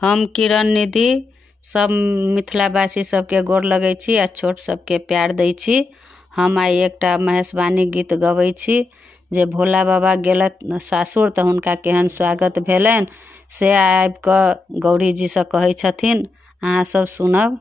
हम किरण निधि सब मिथिलावासी सबके गोर लगै छी आ छोट सबके प्यार दै छी। हम आई एकटा महेशवाणी गीत गबै छी जे भोला बाबा गेलत सासुर तऽ हुनका केहन स्वागत भेलनि से आबि कऽ गौरी जी से कहै छथिन, अहाँ सब सुनब।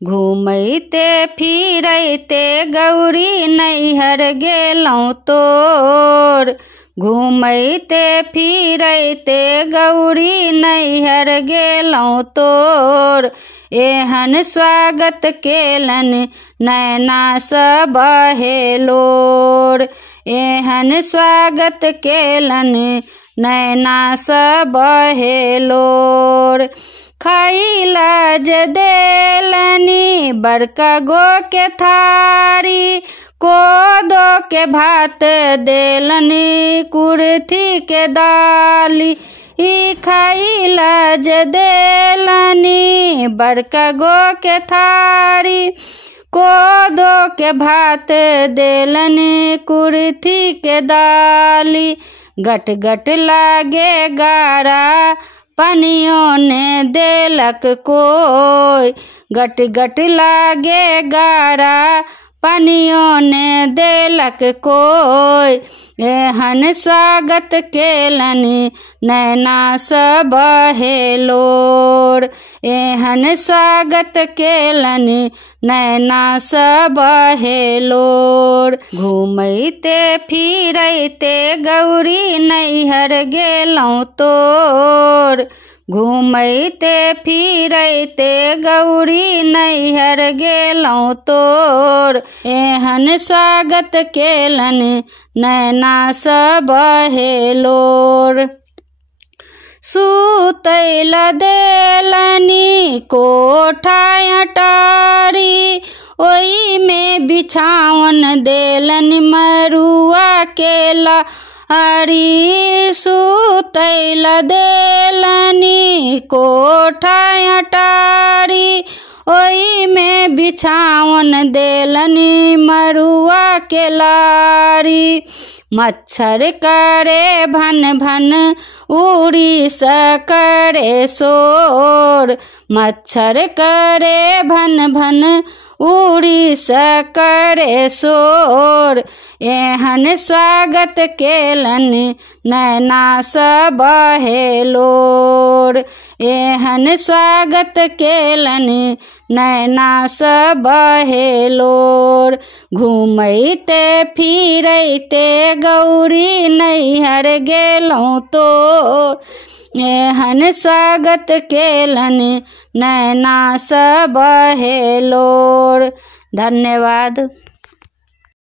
घूमैते फिरैते गौरी नैहर गेलौं तोर, घूमैते फिरैते गौरी नैहर गेलौं तोर, एहन स्वागत केलन नैना सँ बहेलोर, एहन स्वागत केलन नैना सँ बहेलोर। खाइला जे देलनी बड़का गो के थारी, कोदो के भात देलनी कुर्थी के दाली, ई खाइला जे देलनी बड़का गो के थारी, कोदो के भात देलनी कुर्थी के दाली। गट गट लागे गारा पनियों ने देलक कोई, गट गट लागे गारा पनियों ने देलक कोई, एहन स्वागत केलनि नैना सँ बहेलोर, एहन स्वागत केलनि नैना सँ बहेलोर। घूमैते फिरैते गौरी नैहर गेलौं तोर, घूमैते फिरैते गौरी नैहर गेलौं तोर, एहन स्वागत केलनि नैना सँ बहेलोर। सुतैल देलनि कोठा अटारी, ओई में बिछावन देलनि मरुआ के लारी, सुतैल देलनि कोठा अटारी, ओई में बिछावन देलनि मरुआ के लारी। मच्छर करे भन भन उड़ी स करे शोर, मच्छर करे भन भन उड़ी स करे शोर, एहन स्वागत केलनि नैना सँ बहेलोर, एहन स्वागत केलनि नैना सँ बहेलोर। घूमैते फिरैते गौरी नैहर गेलौं तोर, एहन स्वागत केलनि नैना सँ बहेलोर। धन्यवाद।